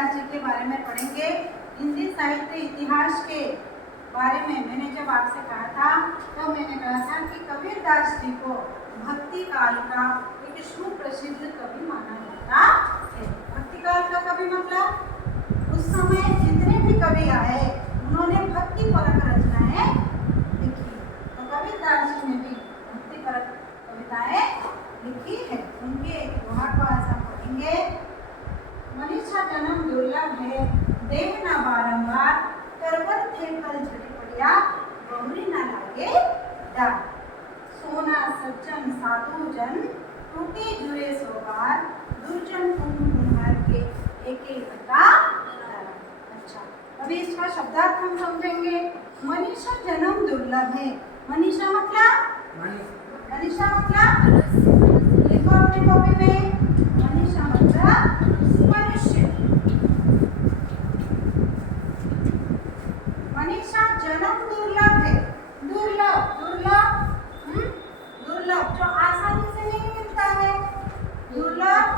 कबीरदास जी के बारे में पढ़ेंगे। हिंदी साहित्य इतिहास के बारे में मैंने जब आपसे कहा था तो मैंने कहा था कि कबीरदास जी को भक्ति काल का एक सुप्रसिद्ध कवि माना जाता है। भक्ति काल का कवि मतलब उस समय जितने भी कवि आए उन्होंने भक्ति परक रचनाएं लिखी। तो कबीरदास जी ने भी भक्ति परक कविताएं लिखी है। उनके एक दोहा को आज हम पढ़ेंगे। मनीषा जन्म दुर्लभ है, देह ना बारंबार, करवर थे फल झड़ी पड़िया, बहुरी ना लागे डार। सोना सज्जन साधु जन, टूटे जुरे सोबार, दुर्जन कुम्हार के एक एक का। अच्छा, अभी इसका शब्दार्थ हम समझेंगे। मनीषा जन्म दुर्लभ है। मनीषा मतलब लिखो अपनी कॉपी में। मनीषा मतलब मनुष्य। मनीषा जन्म दुर्लभ है। दुर्लभ जो आसानी से नहीं मिलता है। दुर्लभ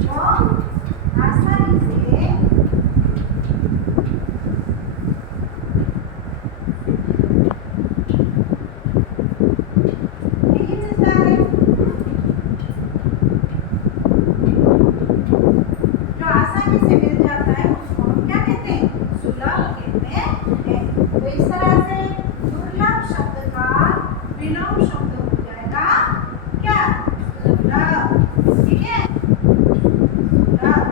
जो आसानी से नहीं मिलता है। जो आसानी से मिल जाता है उसको हम क्या कहते हैं? सुलभ कहते हैं। तो इस तरह से दुर्लभ शब्द का विलोम शब्द हो जाएगा क्या? सुलभ। ठीक है, सुलभ।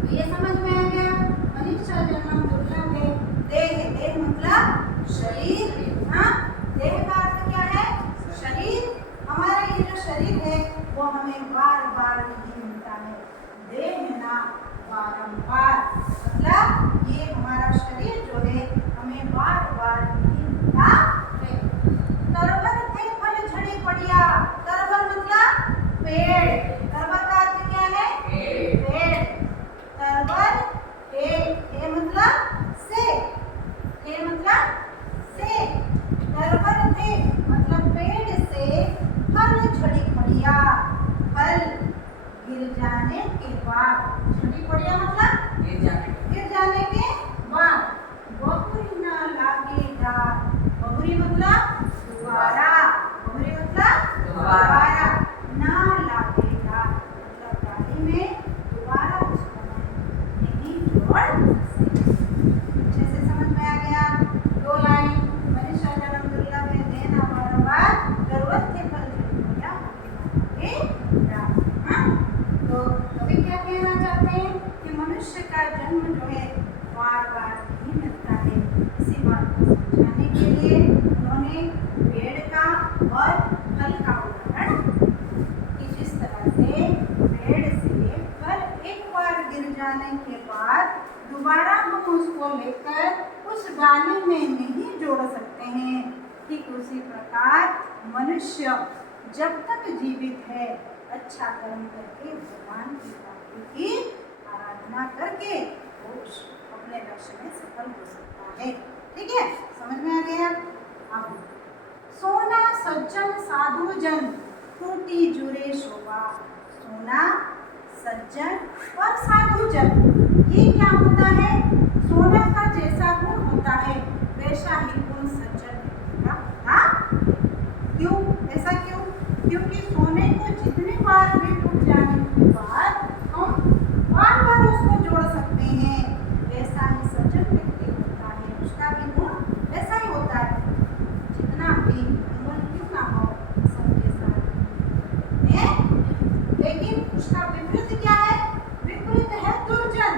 तो ये समझ में आ गया। मनीषा जन्म दुर्लभ है। देह मतलब शरीर। हाँ, देह का अर्थ क्या है? शरीर। हमारा ये जो शरीर है वो हमें बार बार नहीं मिलता है। देह ना बारंबार मतलब ये हमारा शरीर जो है हमें बार बार नहीं मिलता है। तरवर थे फल झड़ी पड़िया। तरवर मतलब पेड़। तरवर का अर्थ क्या है? पेड़। तरवर ए मतलब से। ए मतलब से। तरवर थे मतलब पेड़ से फल झड़ी पड़िया। फल गिर जाने के बाद। झड़ी पड़िया मतलब गिर जाने के बाद। बहुरी ना लागे डार। बहुरी मतलब दोबारा। बहुरी मतलब दोबारा। ना लागे डार मतलब डाली में दोबारा उसको नहीं जोड़ सकते। अच्छे से समझ में आ गया। दो लाइन। मनीषा जन्म दुर्लभ है, देह ना बारंबार, जरूरत थे फल झड़ी पड़िया, तो अभी क्या कहना चाहते हैं कि मनुष्य का जन्म जो है बार बार नहीं मिलता है। इसी बात को समझाने के लिए उन्होंने पेड़ का और फल का उदाहरण कि जिस तरह से पेड़ से फल एक बार गिर जाने के बाद दोबारा हम उसको लेकर उस डाली में नहीं जोड़ सकते हैं, ठीक उसी प्रकार मनुष्य जब तक जीवित है अच्छा कर्म करके भगवान की प्राप्ति की आराधना करके वो अपने लक्ष्य में सफल हो सकता है। ठीक है, समझ में आ गया। अब सोना सज्जन साधु जन, टूटी जुरे शोभा। सोना सज्जन और साधु जन ये क्या होता है? सोना का जैसा गुण होता है वैसा ही गुण सज्जन व्यक्ति का होता। क्यों? ऐसा क्यों? क्योंकि सोने को जितनी बार भी टूट जाने के बाद हम बार बार उसको जोड़ सकते हैं, वैसा ही सज्जन व्यक्ति होता है। उसका भी गुण वैसा ही होता है। जितना भी अमल क्यों ना हो सबके साथ में, लेकिन उसका विपरीत क्या है? विपरीत है दुर्जन।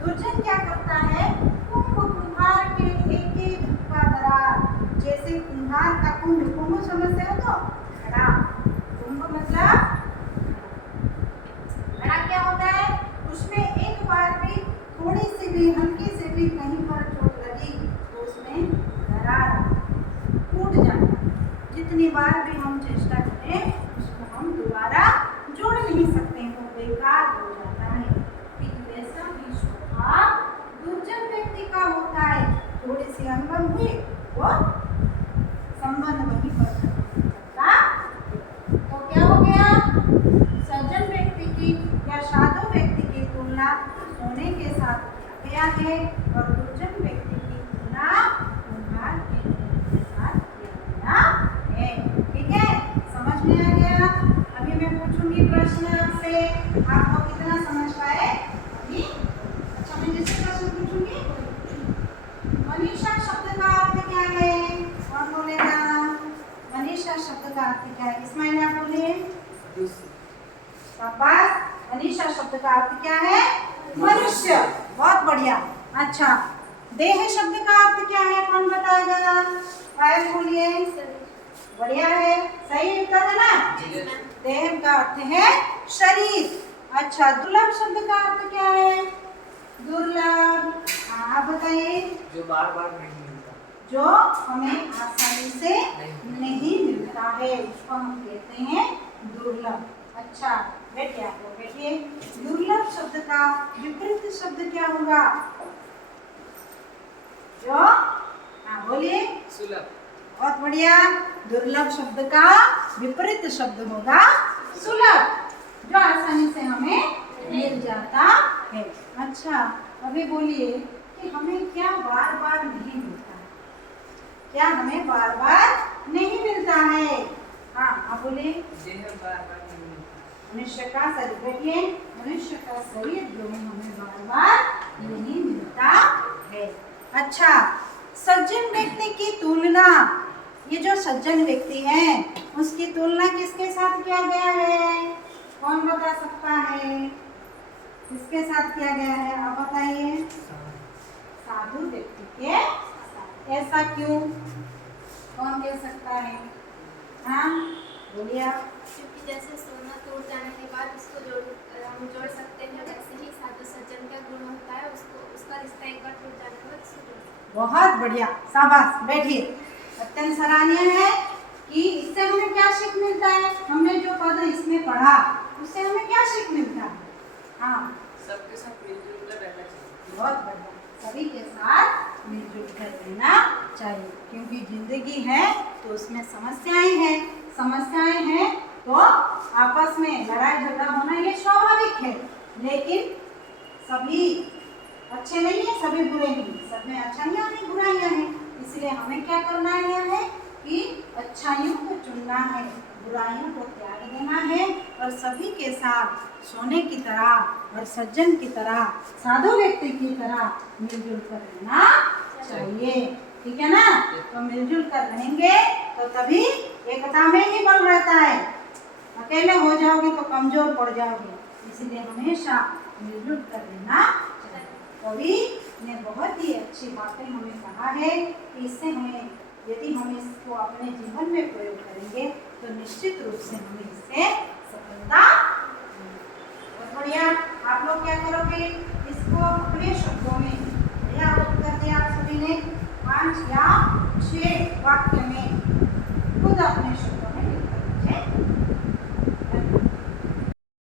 दुर्जन क्या करता है? कुम्हार के एक एक धक्का दरार। जैसे कुम्हार का कुंभ समझते हो तो घड़ा। कुंभ मतलब घड़ा क्या होता है? उसमें एक बार भी थोड़ी सी भी हल्की से भी कहीं पर चोट लगी तो उसमें दरार टूट जाता है। जितनी बार भी हम चेष्टा करें उसको हम दोबारा जोड़ नहीं सकते, वो बेकार हो जाता है। ठीक वैसा ही स्वभाव दुर्जन व्यक्ति का होता है। थोड़ी सी अनबन हुई वो संबंध वहीं पर खत्म हो जाता बढ़िया है और दुर्जन व्यक्ति की तुलना कुम्हार के धूल के साथ किया गया है। ठीक है, समझ में आ गया? अभी मैं पूछूंगी प्रश्न आपसे, आप लोग कितना समझ पाए अभी? अच्छा, मैं जिससे प्रश्न पूछूंगी, मनीषा शब्द का अर्थ क्या है? कौन बोलेगा? मनीषा शब्द का अर्थ क्या है? इस्माइल आप बोलिए। शाबाश। मनीषा शब्द का अर्थ क्या है? मनुष्य। बहुत बढ़िया। अच्छा, देह शब्द का अर्थ क्या है? कौन बताएगा? पायल बोलिए। बढ़िया है, सही उत्तर है ना? देह का अर्थ है शरीर। अच्छा, दुर्लभ शब्द का अर्थ क्या है? दुर्लभ। आप बताइए। जो बार बार नहीं मिलता, जो हमें आसानी से नहीं मिलता है, उसको हम कहते हैं दुर्लभ। अच्छा, बैठिए, आप लोग बैठिए। दुर्लभ शब्द का विपरीत शब्द क्या होगा? जो, हाँ बोलिए। सुलभ। बहुत बढ़िया। दुर्लभ शब्द का विपरीत शब्द होगा सुलभ, जो आसानी से हमें मिल जाता है। अच्छा, अभी बोलिए कि हमें क्या बार बार नहीं मिलता है? क्या हमें बार बार नहीं मिलता है? हाँ, आप बोलिए। बार बार नहीं मिलता, मनुष्य का शरीर। बैठिए। मनुष्य का शरीर जो है हमें बार बार नहीं मिलता है। अच्छा, सज्जन व्यक्ति की तुलना, ये जो सज्जन व्यक्ति है उसकी तुलना किसके साथ किया गया है? कौन बता सकता है किसके साथ किया गया है? आप बताइए। साधु व्यक्ति के साथ। ऐसा क्यों? कौन कह सकता है? हाँ बोलिए आप। क्योंकि जैसे सोना टूट जाने के बाद उसको हम जोड़ सकते हैं, वैसे ही साधु सज्जन का गुण होता है, उसको उसका रिश्ता एक बार टूट जाने के बाद उसको जोड़ सकते हैं। बहुत बढ़िया, शाबाश। बैठिए। अत्यंत सराहनीय है कि इससे हमें क्या सीख मिलता है? हमने जो पद इसमें पढ़ा उससे हमें क्या सीख मिलता है? हाँ, सबके साथ मिलजुल कर रहना चाहिए। बहुत बढ़िया, सभी के साथ मिलजुल कर रहना चाहिए, क्योंकि जिंदगी है तो उसमें समस्याएं हैं। समस्याएं हैं तो आपस में लड़ाई झगड़ा होना ये स्वाभाविक है, लेकिन सभी अच्छे नहीं है, सभी बुरे नहीं, सब में अच्छाइयाँ हैं, बुराइयाँ हैं। इसलिए हमें क्या करना है कि अच्छाइयों को चुनना है, बुराइयों को त्याग देना है और सभी के साथ सोने की तरह और सज्जन की तरह, साधु व्यक्ति की तरह मिलजुल कर रहना चाहिए। ठीक है ना? तो मिलजुल कर रहेंगे तो तभी एकता में ही बल रहता है। अकेले हो जाओगे तो कमजोर पड़ जाओगे, इसलिए हमेशा मिलजुल कर रहना चाहिए। कवि ने बहुत ही अच्छी बातें हमें कहा है कि इससे हमें, यदि हम इसको अपने जीवन में प्रयोग करेंगे तो निश्चित रूप से हमें इससे सफलता। बहुत बढ़िया। आप लोग क्या करोगे? इसको अपने शब्दों में बढ़िया उत्तर दिया आप सभी ने, 5 या 6 वाक्य में खुद अपने शब्दों